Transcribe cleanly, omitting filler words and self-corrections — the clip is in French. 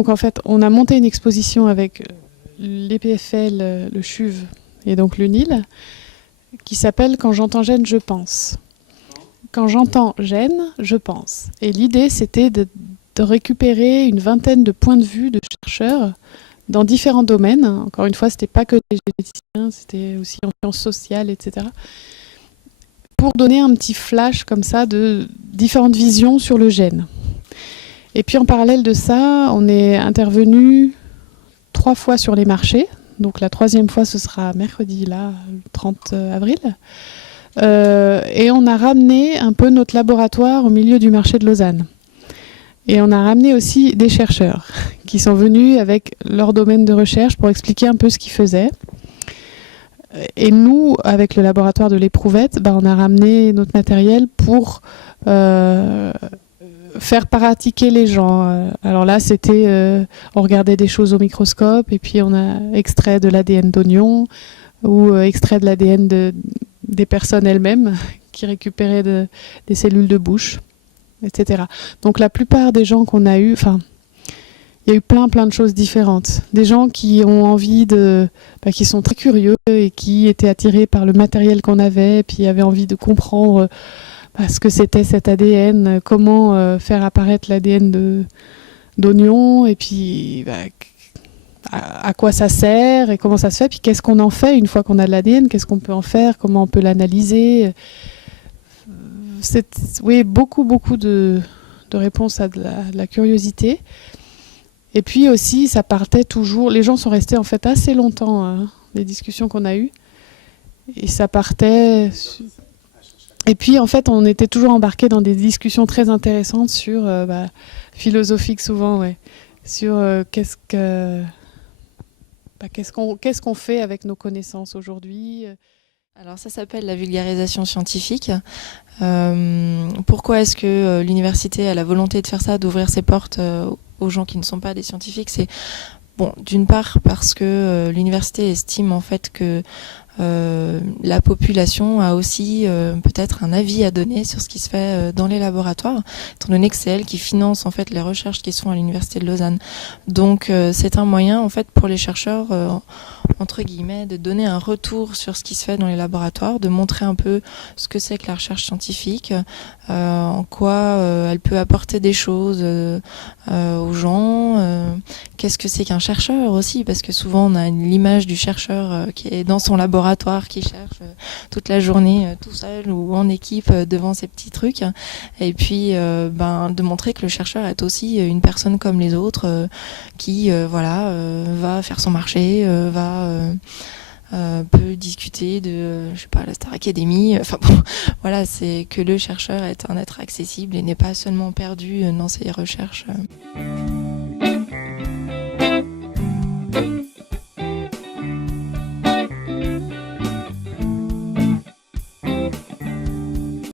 donc en fait, on a monté une exposition avec l'EPFL, le CHUV et donc l'UNIL, qui s'appelle « Quand j'entends gêne, je pense ». Quand j'entends gêne, je pense. Et l'idée, c'était de récupérer une vingtaine de points de vue de chercheurs dans différents domaines. Encore une fois, ce n'était pas que des généticiens, c'était aussi en sciences sociales, etc. Pour donner un petit flash comme ça de différentes visions sur le gène. Et puis en parallèle de ça, on est intervenu 3 fois sur les marchés. Donc la 3e fois, ce sera mercredi, là, le 30 avril. Et on a ramené un peu notre laboratoire au milieu du marché de Lausanne. Et on a ramené aussi des chercheurs qui sont venus avec leur domaine de recherche pour expliquer un peu ce qu'ils faisaient. Et nous, avec le laboratoire de l'Éprouvette, on a ramené notre matériel pour faire pratiquer les gens. Alors là, c'était, on regardait des choses au microscope et puis on a extrait de l'ADN d'oignon ou extrait de l'ADN des personnes elles-mêmes qui récupéraient des cellules de bouche, etc. Donc la plupart des gens qu'on a eu, il y a eu plein de choses différentes. Des gens qui ont envie qui sont très curieux et qui étaient attirés par le matériel qu'on avait, puis avaient envie de comprendre ce que c'était cet ADN, comment faire apparaître l'ADN d'oignon, et puis à quoi ça sert et comment ça se fait, puis qu'est-ce qu'on en fait une fois qu'on a de l'ADN, qu'est-ce qu'on peut en faire, comment on peut l'analyser. Oui, beaucoup de réponses à de la curiosité. Et puis aussi, ça partait toujours, les gens sont restés en fait assez longtemps, les discussions qu'on a eues, et ça partait. Et puis en fait, on était toujours embarqués dans des discussions très intéressantes sur, philosophiques souvent, ouais, sur qu'est-ce qu'on fait avec nos connaissances aujourd'hui. Alors ça s'appelle la vulgarisation scientifique. Pourquoi est-ce que l'université a la volonté de faire ça, d'ouvrir ses portes aux gens qui ne sont pas des scientifiques? C'est d'une part parce que l'université estime en fait que la population a aussi peut-être un avis à donner sur ce qui se fait dans les laboratoires, étant donné que c'est elle qui finance en fait les recherches qui sont à l'université de Lausanne. Donc c'est un moyen en fait pour les chercheurs entre guillemets de donner un retour sur ce qui se fait dans les laboratoires, de montrer un peu ce que c'est que la recherche scientifique, en quoi elle peut apporter des choses aux gens, qu'est-ce que c'est qu'un chercheur aussi, parce que souvent on a l'image du chercheur qui est dans son laboratoire, qui cherche toute la journée tout seul ou en équipe devant ces petits trucs, et puis de montrer que le chercheur est aussi une personne comme les autres qui va faire son marché, peut discuter de la Star Academy, c'est que le chercheur est un être accessible et n'est pas seulement perdu dans ses recherches.